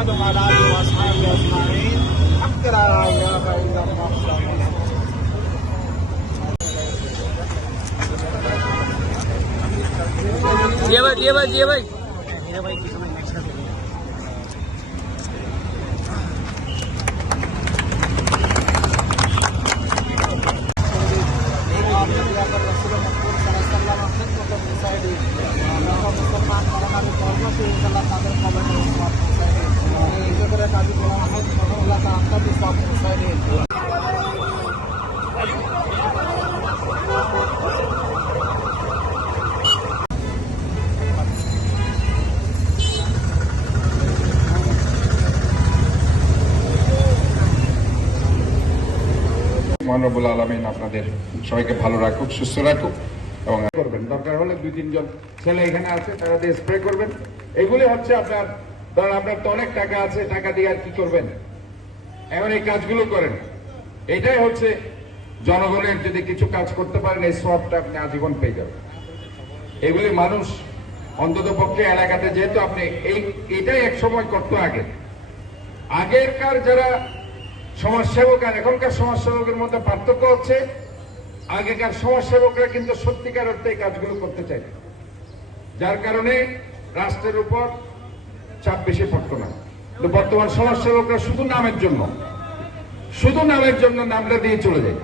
محمد وعلى آله وأصحابه أجمعين. الحمد لله لا إله إلا الله. दिए भाई মহান রব্বুল আলামিন আপনাদের সবাইকে ভালো রাখুক, সুস্থ রাখুক এবং করবেন। দরকার হলে 2-3 জন ছেলে এখানে আছে, তারা দিয়ে স্প্রে করবেন। এগুলি হচ্ছে আপনার, ধরেন আপনার তো অনেক টাকা আছে, টাকা দিয়ে আর কি করবেন, এমন এই কাজগুলো করেন। এটাই হচ্ছে জনগণের, যদি কিছু কাজ করতে পারেন এই সওয়াবটা আপনি আজীবন পেয়ে যাবেন। এগুলি মানুষ অন্তত পক্ষে এলাকাতে, যেহেতু আপনি এইটাই এক সময় করতে আগেরকার যারা সমাজসেবক আর এখনকার সমাজসেবকের মধ্যে পার্থক্য হচ্ছে, আগেকার সমাজসেবকরা কিন্তু সত্যিকার অর্থে এই কাজগুলো করতে চায়, যার কারণে রাষ্ট্রের উপর চাপ বেশি পড়তো না। কিন্তু বর্তমান সমাজসেবকরা শুধু নামের জন্য নামটা দিয়ে চলে যায়,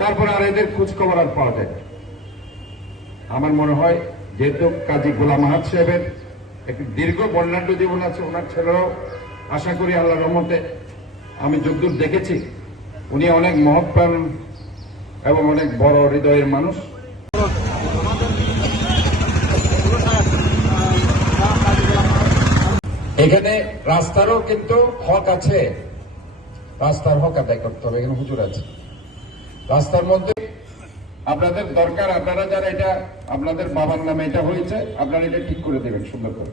তারপর আর এদের খোঁজ খবর আর পাওয়া যায়। আমার মনে হয় যেহেতু কাজী গোলাম আহাদ সাহেবের একটি দীর্ঘ বর্ণাঢ্য জীবন আছে, ওনার ছেলেরাও আশা করি আল্লাহর রহমতে, আমি যতদূর দেখেছি উনি অনেক মহৎপ্রাণ এবং অনেক বড় হৃদয়ের মানুষ। এখানে রাস্তারও কিন্তু হক আছে, রাস্তার হক আদায় করতে হবে। এখানে হুজুর আছে রাস্তার মধ্যে, আপনাদের দরকার, আপনারা যারা এটা আপনাদের বাবার নামে এটা হয়েছে, আপনারা এটা ঠিক করে দেবেন সুন্দর করে।